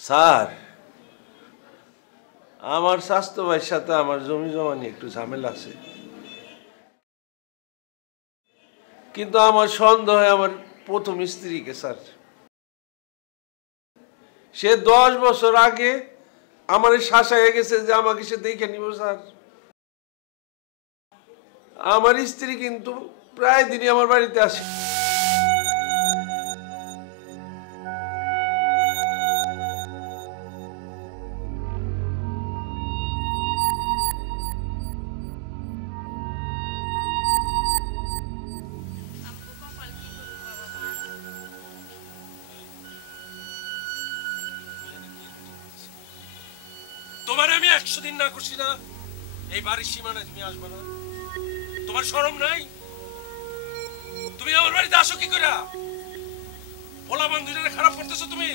Sir, আমার স্বাস্থ্য ভাইয়ের সাথে আমার জমি জমা নিয়ে একটু ঝামেলা আছে, কিন্তু আমার সন্দেহ হয় আমার প্রথম স্ত্রীকে। স্যার, সে 10 বছর আগে আমার শাসায় গেছে যে আমাকে সে দেখে নিব। স্যার, আমার স্ত্রী কিন্তু প্রায় দিনই আমার বাড়িতে আসে। তোমার আমি 100 দিন না করছি না এই বাড়ির সীমানায় তুমি আসবে না? তোমার শরম নাই? তুমি আমার বাড়িতে আসো কি করে? পোলা বন্ধুরা খারাপ করতেছো তুমি।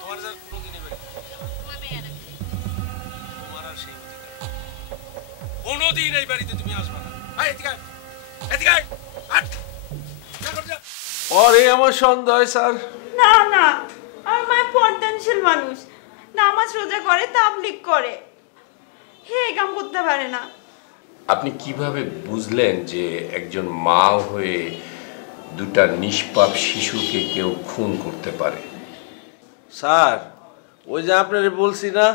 তোমার যা কোনোদিনই বাড়ি তোমার আর সেই কোনোদিন এই বাড়িতে তুমি আসবে না। ওরে আমার সন্দেহ হয় স্যার। না না, আমার মা পর্দানশীল মানুষ, নামাজ রোজা করে, তাবলীগ করে, হে কাম করতে পারে না। আপনি কিভাবে বুঝলেন যে একজন মা হয়ে দুটা নিষ্পাপ শিশুকে কেউ খুন করতে পারে? স্যার, ওই যে আপনারে বলছি না,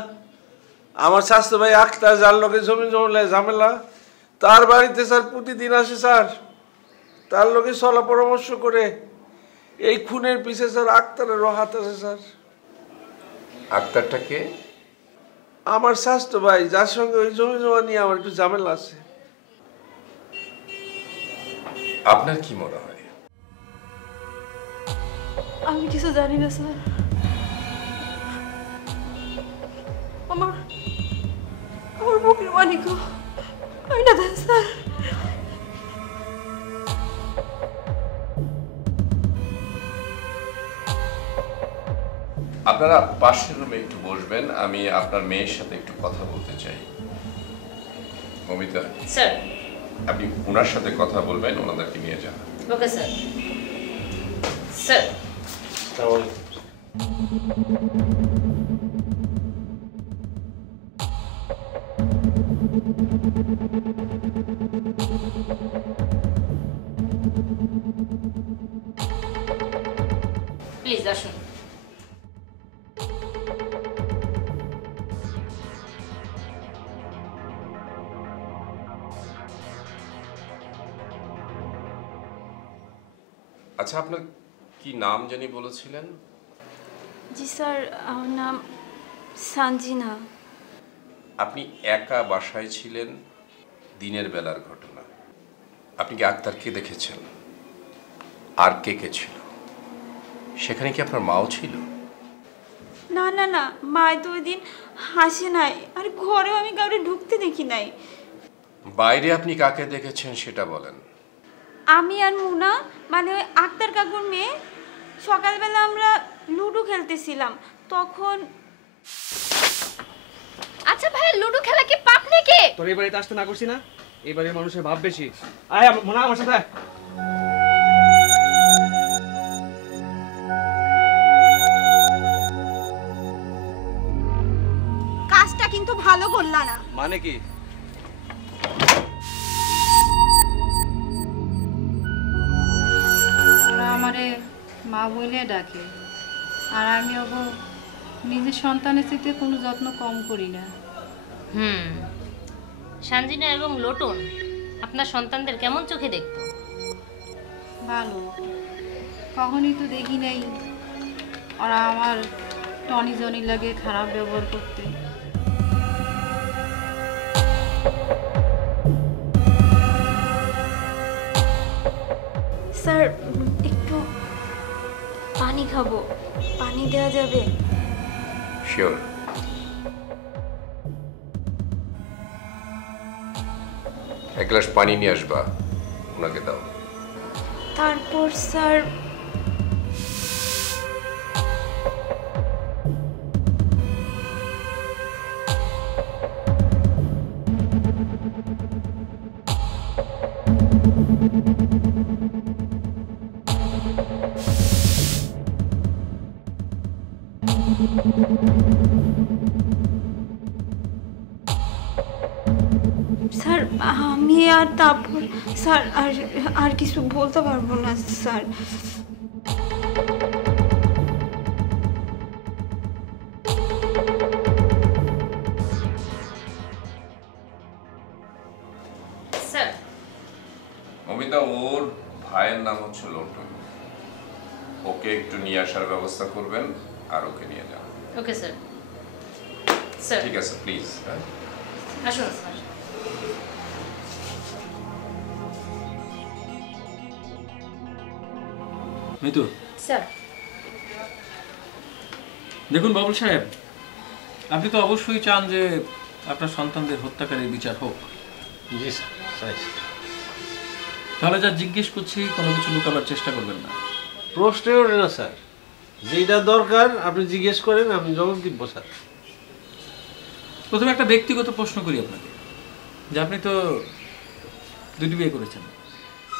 আমার স্বাস্থ্য ভাই আক্তার যার লোকে জমি জমলে ঝামেলা, তার বাড়িতে স্যার প্রতিদিন আসে। স্যার, তার লোকে চলা পরামর্শ করে এই খুনের পিছে স্যার আক্তারেরও হাত আছে। স্যার, আক্তারটাকে? আমার স্বাস্থ্য ভাই, যার সঙ্গে ওই জমি জমা নিয়ে আমার একটু ঝামেলা আছে। আপনার কি মনে হয়? আমি কিছু জানি না স্যার। আমার বুকের মানিক আমি না দেন স্যার। আপনারা পাশের রুমে একটু বসবেন, আমি আপনার মেয়ের সাথে একটু কথা বলতে চাই। মমিতা স্যার, আপনি ওনার সাথে কথা বলবেন, ওনাদেরকে নিয়ে যান। Okay sir. স্যার, প্লিজ আসুন। আচ্ছা, আপনার কি নাম জানি বলেছিলেন? জি স্যার, আমার নাম সানজিনা। আপনি একা বাসায় ছিলেন, দিনের বেলার ঘটনা। আপনি কি আক্তারকে দেখেছেন? আর কে কে ছিল সেখানে? কি আপনার মাও ছিল? না না না, মায় তো ওই দিন হাসে নাই, আর ঘরেও আমি কাউকে ঢুকতে দেখি নাই। বাইরে আপনি কাকে দেখেছেন সেটা বলেন। আমি আর মুনা, মানে ওই আক্তার কাকুর মেয়ে, সকালবেলা আমরা লুডো খেলতেছিলাম, তখন। আচ্ছা ভাইয়া, লুডো খেলা কি পাপ নাকি? তোর এই বাড়িতে আসতে না করছি না? এই বাড়ির মানুষের ভাব বেশি। আয় মনে আমার সাথে। কাজটা কিন্তু ভালো করলা না। মানে কি? ওরা আমারে মা বলে ডাকে, আর আমি ওগো নিজের সন্তানের চেয়ে কোনো যত্ন কম করি না। সানজিনা এবং লোটন আপনার সন্তানদের কেমন চোখে দেখতো? ভালো, কখনই তো দেখি নাই ওরা আমার টনি জনি লাগে খারাপ ব্যবহার করতে। স্যার, একটু পানি খাবো, পানি দেওয়া যাবে? শিওর। এক গ্লাস পানি নিয়ে আসবা, ওনাকে দাও। তারপর স্যার, স্যার আমি আর তারপর স্যার আর কিছু বলতে পারবো না স্যার। স্যার মমিতা, ওর ভাইয়ের নাম হচ্ছে লটন। ওকে একটু নিয়ে আসার ব্যবস্থা করবেন আর ওকে নিয়ে যান। Okay sir. স্যার ঠিক আছে, প্লিজ। আসুন স্যার। মিতু, স্যার দেখুন বাবুল সাহেব, আপনি তো অবশ্যই চান যে আপনার সন্তানদের হত্যাকারীর বিচার হোক। জি স্যার। তাহলে যা জিজ্ঞেস করছি কোনো কিছু লুকাবার চেষ্টা করবেন না। প্রশ্নই ওঠে না স্যার, যেটা দরকার আপনি জিজ্ঞেস করেন, আমি জবাব দিব স্যার। প্রথমে একটা ব্যক্তিগত প্রশ্ন করি আপনাকে, যে আপনি তো দুটি বিয়ে করেছেন।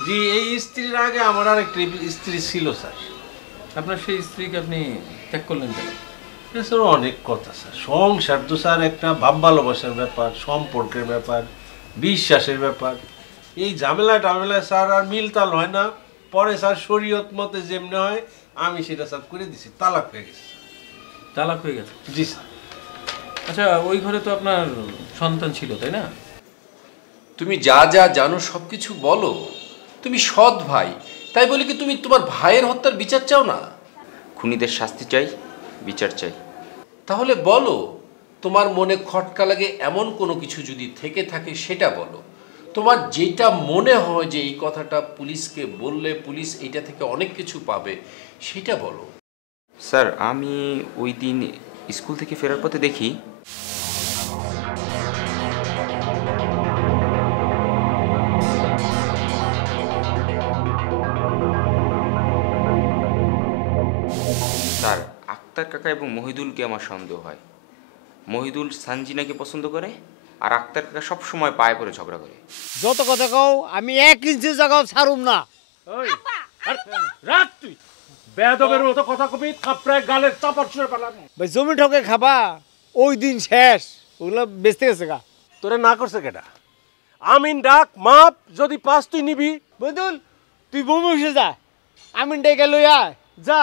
জি, এই স্ত্রীর আগে আমার আর একটি স্ত্রী ছিল স্যার। আপনার সেই স্ত্রীকে আপনি ত্যাগ করলেন কেন? স্যার অনেক কথা স্যার, সংসার তো স্যার একটা ভাব ভালোবাসার ব্যাপার, সম্পর্কের ব্যাপার, বিশ্বাসের ব্যাপার। এই ঝামেলায় স্যার আর মিলতাল হয় না। পরে স্যার শরীয়ত মতে যেমনি হয় আমি সেটা স্যার করে দিছি, তালাক হয়ে গেছে। তালাক হয়ে গেছে? জি স্যার। আচ্ছা, ওই ঘরে তো আপনার সন্তান ছিল, তাই না? তুমি যা যা জানো সবকিছু বলো। তুমি সৎ ভাই, তাই বলি কি তুমি তোমার ভাইয়ের হত্যার বিচার চাও না? খুনিদের শাস্তি চাই, বিচার চাই। তাহলে বলো, তোমার মনে খটকা লাগে এমন কোনো কিছু যদি থেকে থাকে সেটা বলো। তোমার যেটা মনে হয় যে এই কথাটা পুলিশকে বললে পুলিশ এইটা থেকে অনেক কিছু পাবে, সেটা বলো। স্যার, আমি ওই দিন স্কুল থেকে ফেরার পথে দেখি স্যার, আক্তার কাকা এবং মহিদুলকে আমার সন্দেহ হয়। মহিদুল সানজিনাকে পছন্দ করে, আর আক্তার কাকা সবসময় পায়ে পড়ে ঝগড়া করে। যত কথা কও, আমি 1 ইঞ্চি জায়গাও ছাড়ুম না। রাত তুই বেয়াদবের মতো কথা কবি, থাপড়ায় গালের চাপড় ছুঁড়ে পেলাম। ভাই জমি ঠকে খাবা, ওই দিন শেষ, ওগুলো বেচতে গেছে গা। তোরে না করছে কেটা? আমিন ডাক মাপ, যদি পাস তুই নিবি। বদুল, তুই বমি উঠে যা, আমি ডেকে লইয়া যা।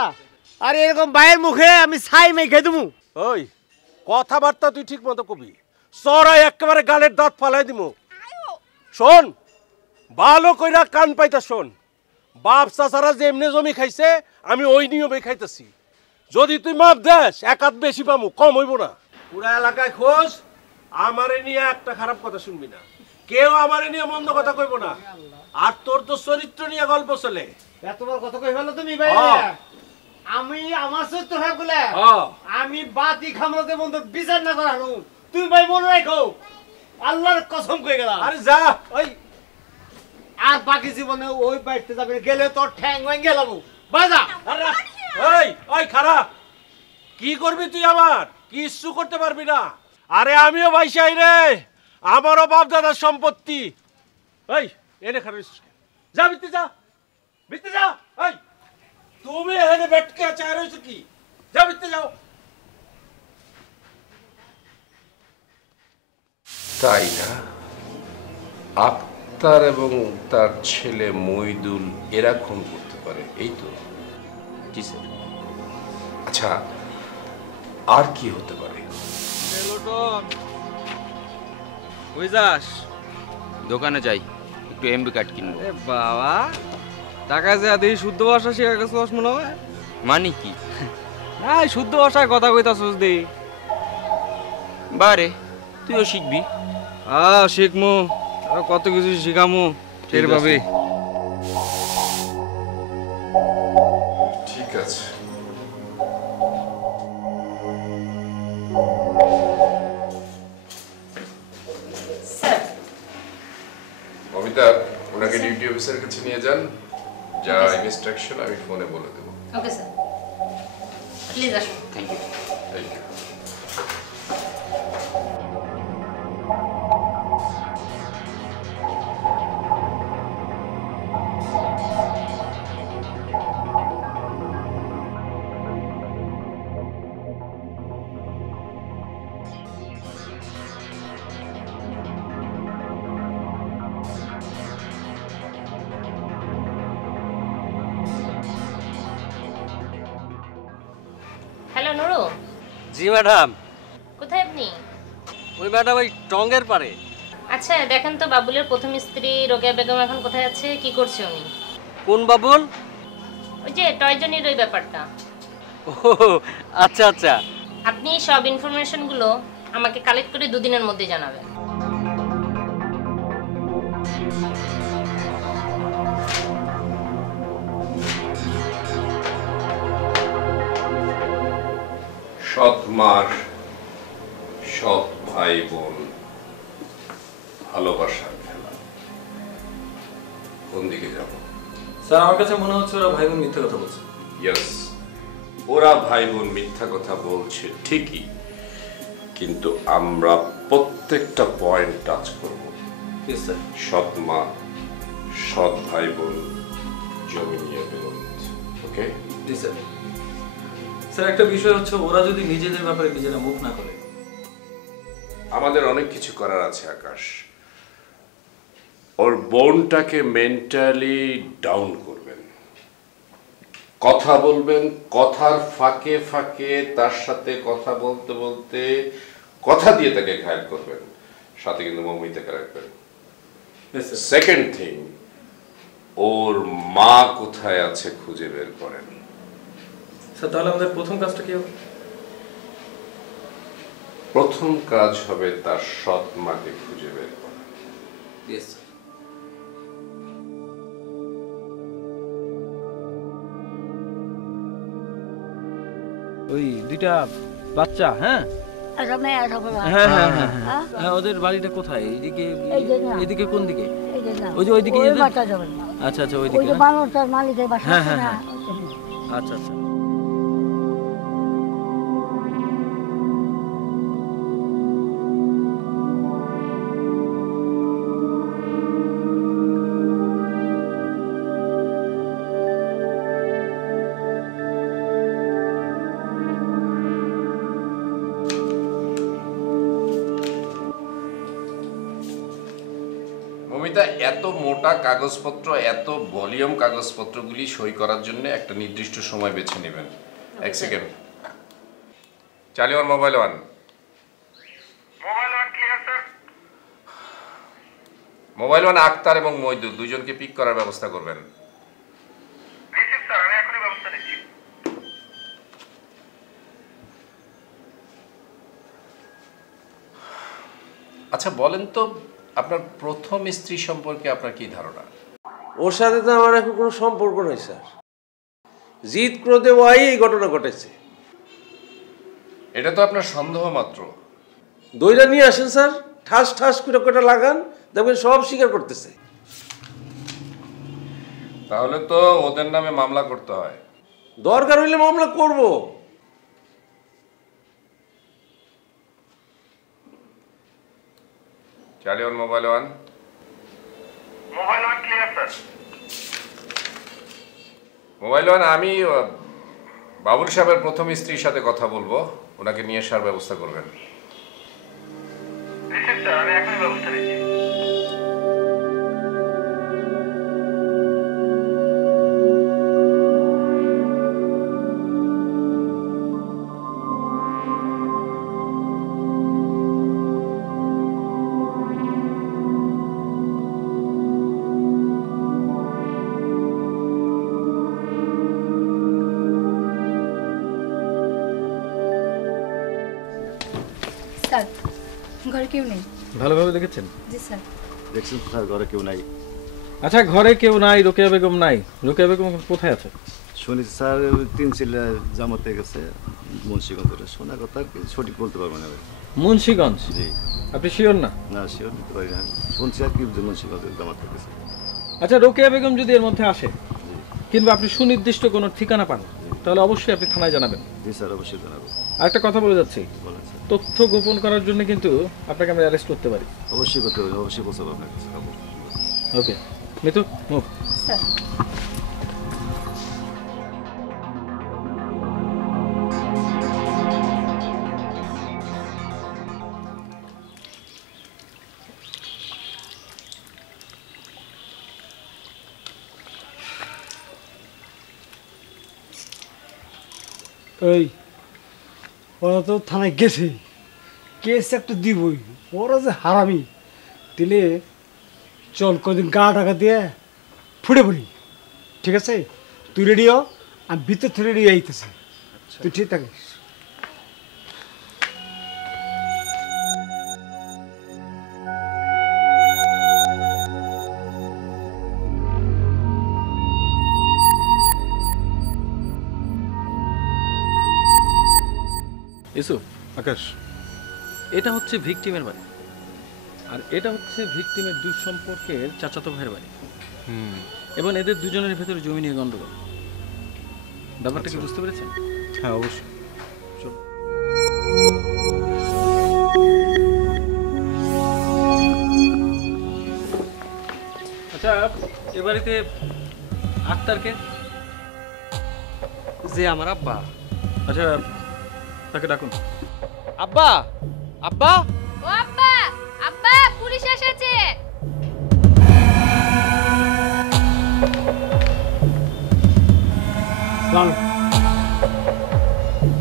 আর এরকম ভাইয়ের মুখে আমি ছাই মেখে দেবো। ওই কথাবার্তা তুই ঠিক মতো কবি, চড়াই একেবারে গালের দাঁত ফালাই দিমু। শোন, ভালো কইরা কান পাইতা শোন। বাপ চাচারা যে এমনি জমি খাইছে, আমি ওই নিয়মে খাইতেছি। যদি তুই মাপ দেস, এক হাত বেশি পামু, কম হইব না। পুরা এলাকায় খোঁজ, আমারে নিয়ে একটা খারাপ কথা শুনবি না। কেউ আমারে নিয়ে মন্দ কথা কইব না। আর তোর তো চরিত্র নিয়ে গল্প চলে। এতবার কথা কই ফেলো তুমি ভাই। আমি আমার চরিত্র খারাপ করলে আমি বাতি খামড়াতে বন্ধ বিচার না করানো। তুমি ভাই মনে রাখো, আল্লাহর কসম কই গেলাম। আরে যা, ওই আর বাকি জীবনে ওই বাইতে যাবে গেলে তোর ঠ্যাং ভাঙ গেলাম বাজা। ওই ওই খারাপ কি করবি তুই? আমার কিচ্ছু করতে পারবি না। আরে আমিও ভাইসাই রে, আমারও বাপ দাদার সম্পত্তি। এই এনে খারাপ যা, বিতে যা, বিতে যা। এই তুমি এখানে বেটকে চায় রয়েছো কি? যা, বিতে যাও। তাই না? আক্তার এবং তার ছেলে মইদুল এরা খুন করতে পারে, এই তো? জি স্যার। আচ্ছা, আর কি হতে পারে? ওই যাস দোকানে যাই, একটু এমবি কার্ড কিনবো। বাবা, টাকা যা দিই শুদ্ধ ভাষা শিখে গেছিস মনে হয়। মানে কি? হ্যাঁ, শুদ্ধ ভাষায় কথা কইতাছিস দি। বারে, তুইও শিখবি। শিখমু, আর কত কিছু শিখামু, টের পাবি। ঠিক আছে। অমিতা, ওনাকে ডিউটি অফিসারের কাছে নিয়ে যান। যা ইনস্ট্রাকশন আমি ফোনে বলে দেবো। ওকে স্যার, প্লিজ আসুন। Thank you. Thank you. জি ম্যাডাম। কোথায় আপনি? ওই ম্যাডাম ওই টঙ্গের পারে। আচ্ছা দেখেন তো বাবুলের প্রথম স্ত্রী রোকেয়া বেগম এখন কোথায় আছে, কি করছে উনি? কোন বাবুল? ওই যে টয়জনির ওই ব্যাপারটা। ও আচ্ছা আচ্ছা। আপনি সব ইনফরমেশনগুলো আমাকে কালেক্ট করে 2 দিনের মধ্যে জানাবেন। সৎ মার সৎ ভাই বোন ভালোবাসার খেলা, কোন দিকে যাব? স্যার আমার কাছে মনে হচ্ছে ওরা ভাই বোন মিথ্যা কথা বলছে। ইয়েস, ওরা ভাই বোন মিথ্যা কথা বলছে ঠিকই, কিন্তু আমরা প্রত্যেকটা পয়েন্ট টাচ করব। সৎ মা, সৎ ভাই বোন, জমি নিয়ে বিরোধ। ওকে? জি স্যার। স্যার একটা বিষয় হচ্ছে ওরা যদি নিজেদের ব্যাপারে নিজেরা মুখ না করে। আমাদের অনেক কিছু করার আছে আকাশ। ওর বোনটাকে মেন্টালি ডাউন করবেন, কথা বলবেন, কথার ফাঁকে ফাঁকে তার সাথে কথা বলতে বলতে কথা দিয়ে তাকে ঘায়েল করবেন, সাথে কিন্তু মমিতাকে রাখবেন। সেকেন্ড থিং, ওর মা কোথায় আছে খুঁজে বের করেন। স্যার তাহলে আমাদের প্রথম কাজটা কি হবে? প্রথম কাজ হবে তার সৎ মাকে খুঁজে বের করা। Yes sir. ওই দুইটা বাচ্চা, হ্যাঁ হ্যাঁ, ওদের বাড়িটা কোথায়? এইদিকে? এদিকে কোন দিকে? ওই যে ওইদিকে। আচ্ছা আচ্ছা, ওইদিকে। হ্যাঁ হ্যাঁ হ্যাঁ, আচ্ছা আচ্ছা। মমিতা, এত মোটা কাগজপত্র, এত ভলিউম কাগজপত্রগুলি সই করার জন্য একটা নির্দিষ্ট সময় বেছে নেবেন। এক সেকেন্ড। চালিয়ে one, mobile one. Mobile one Akhtar এবং মইদুল দুইজনকে পিক করার ব্যবস্থা করবেন। আচ্ছা বলেন তো, আপনার প্রথম স্ত্রী সম্পর্কে আপনার কি ধারণা? ওর সাথে তো আমার এখন কোনো সম্পর্ক নেই স্যার। জিদ ক্রোধে ওয়াই এই ঘটনা ঘটেছে। এটা তো আপনার সন্দেহ মাত্র। দইটা নিয়ে আসেন স্যার, ঠাস ঠাস করে কটা লাগান, দেখবেন সব স্বীকার করতেছে। তাহলে তো ওদের নামে মামলা করতে হয়। দরকার হইলে মামলা করব। চালিয়ে one, mobile one. Mobile one, আমি বাবুল সাহেবের প্রথম স্ত্রীর সাথে কথা বলবো, ওনাকে নিয়ে আসার ব্যবস্থা করবেন। আমি এখনই ব্যবস্থা নিচ্ছি। স্যার ঘরে কেউ নেই। ভালোভাবে দেখেছেন? জি স্যার। দেখছেন স্যার ঘরে কেউ নাই। আচ্ছা ঘরে কেউ নাই, রোকেয়া বেগম নাই। রোকেয়া বেগম কোথায় আছে? শুনেছি স্যার 3 ছেলে জামাতে গেছে মুন্সিগঞ্জে। শোনা কথা সঠিক বলতে পারবো না। মুন্সিগঞ্জ? জি। আপনি শিওর না? না শিওর দিতে পারি না, শুনছি আর কি মুন্সিগঞ্জে জামাতে গেছে। আচ্ছা রোকেয়া বেগম যদি এর মধ্যে আসে কিংবা আপনি সুনির্দিষ্ট কোনো ঠিকানা পান তাহলে অবশ্যই আপনি থানায় জানাবেন। জি স্যার অবশ্যই জানাবো। আরেকটা কথা বলে যাচ্ছি, বলেন স্যার। তথ্য গোপন করার জন্য কিন্তু আপনাকে আমরা অ্যারেস্ট করতে পারি। অবশ্যই করতে হবে, অবশ্যই পৌঁছাবো আপনার কাছে। ওকে মিতু, মুভ। স্যার এই ওরা তো থানায় গেছে, কেস একটা দিবই, ওরা যে হারামি। দিলে চল কদিন গা টাকা দিয়ে ফুটে পড়ি, ঠিক আছে? তুই রেডিও, আমি ভিতর থেকে রেডি আইতেছি, তুই ঠিক থাকিস। ইউসুফ, আকাশ, এটা হচ্ছে ভিকটিমের বাড়ি, আর এটা হচ্ছে ভিকটিমের দুঃসম্পর্কের চাচাতো ভাইয়ের বাড়ি। এবং এদের দুজনের ভেতরে জমি নিয়ে গন্ডগোল। ব্যাপারটা কি বুঝতে পেরেছেন? হ্যাঁ, অবশ্যই। আচ্ছা, এ বাড়িতে আক্তারকে? যে আমার আব্বা। আচ্ছা, তাকে ডাকুন। আব্বা, আব্বা, ও আব্বা, আব্বা পুলিশ এসেছে।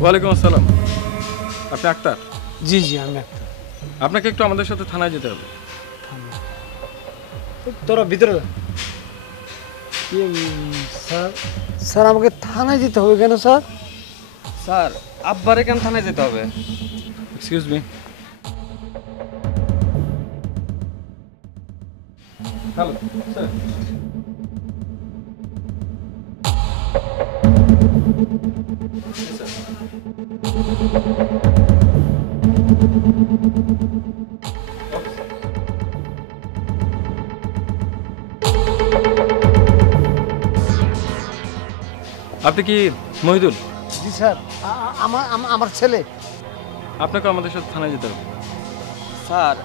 ওয়ালাইকুম আসসালাম। আপনি আক্তার? জি জি, আমি আক্তার। আপনাকে একটু আমাদের সাথে থানায় যেতে হবে। তোরা ভিতরে যা। স্যার, স্যার আমাকে থানায় যেতে হবে কেন স্যার? স্যার, আব্বারে কেন থানায় যেতে হবে? Excuse me. Hello sir. আপনি কি মহিদুল? জি স্যার, আমার ছেলে। আপনাকে আমাদের সাথে থানায় যেতে হবে। স্যার,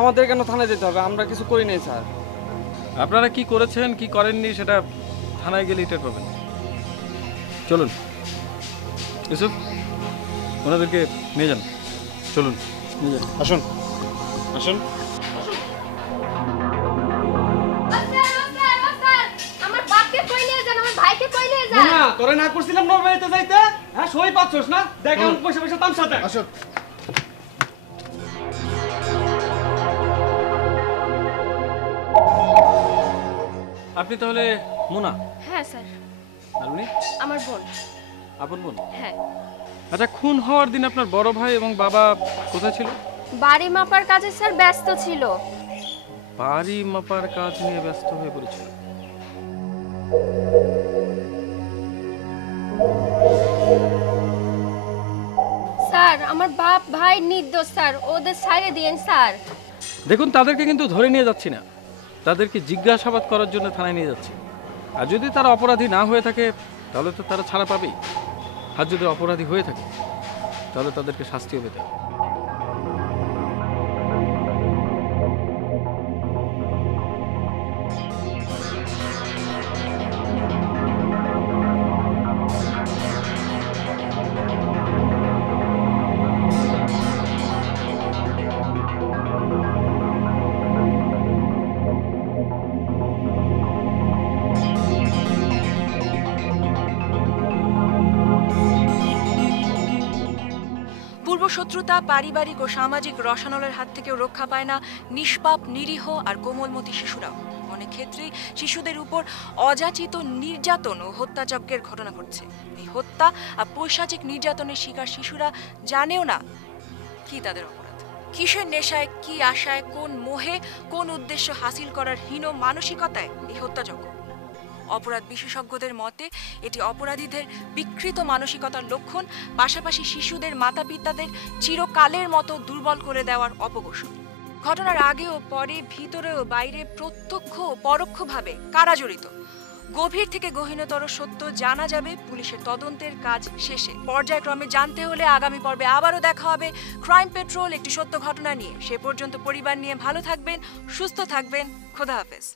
আমাদের কেন থানায় যেতে হবে? আমরা কিছু করি নাই স্যার। আপনারা কি করেছেন কি করেননি সেটা থানায় গেলে টের পাবেন। চলুন ইউসুফ, ওনাদেরকে নিয়ে যান। চলুন, নিয়ে যান। আসুন আসুন। আমার বাপকে কই নিয়ে যান, আমার ভাইকে কই নিয়ে যান। না, তোরে না করছিলাম নরমালিতে যাইতে? হ্যাঁ, সই পাচ্ছস না? দেখ আমি বসে বসে তামসা দেখ। আসুন। আপনি তাহলে মুনা? হ্যাঁ স্যার। আর উনি? আমার বোন। আপন বোন? হ্যাঁ। আচ্ছা, খুন হওয়ার দিন আপনার বড় ভাই এবং বাবা কোথায় ছিল? বাড়ি মাপার কাজে স্যার ব্যস্ত ছিল। বাড়ি মাপার কাজ নিয়ে ব্যস্ত হয়ে পড়েছিল। স্যার, আমার বাপ ভাই নির্দোষ স্যার, ওদের ছাড়ে দিয়েন স্যার। দেখুন, তাদেরকে কিন্তু ধরে নিয়ে যাচ্ছি না, তাদেরকে জিজ্ঞাসাবাদ করার জন্য থানায় নিয়ে যাচ্ছি। আর যদি তারা অপরাধী না হয়ে থাকে তাহলে তো তারা ছাড়া পাবেই। আর যদি অপরাধী হয়ে থাকে তাহলে তাদেরকে শাস্তিও পেতে হবে। শত্রুতা, পারিবারিক ও সামাজিক রসানলের হাত থেকেও রক্ষা পায় না নিষ্পাপ, নিরীহ আর কোমলমতি শিশুরাও। অনেক ক্ষেত্রেই শিশুদের উপর অযাচিত নির্যাতন ও হত্যাযজ্ঞের ঘটনা ঘটছে। এই হত্যা আর পৈশাচিক নির্যাতনের শিকার শিশুরা জানেও না কি তাদের অপরাধ, কিসের নেশায়, কি আশায়, কোন মোহে, কোন উদ্দেশ্য হাসিল করার হীন মানসিকতায় এই হত্যাযজ্ঞ। অপরাধ বিশেষজ্ঞদের মতে এটি অপরাধীদের বিকৃত মানসিকতার লক্ষণ, পাশাপাশি শিশুদের মাতা পিতাদের চিরকালের মতো দুর্বল করে দেওয়ার অপকৌশল। ঘটনার আগে ও পরে, ভিতরে ও বাইরে, প্রত্যক্ষ ও পরোক্ষভাবে কারা জড়িত, গভীর থেকে গহীনতর সত্য জানা যাবে পুলিশের তদন্তের কাজ শেষে। পর্যায়ক্রমে জানতে হলে আগামী পর্বে আবারও দেখা হবে ক্রাইম পেট্রোল একটি সত্য ঘটনা নিয়ে। সে পর্যন্ত পরিবার নিয়ে ভালো থাকবেন, সুস্থ থাকবেন। খোদা হাফেজ।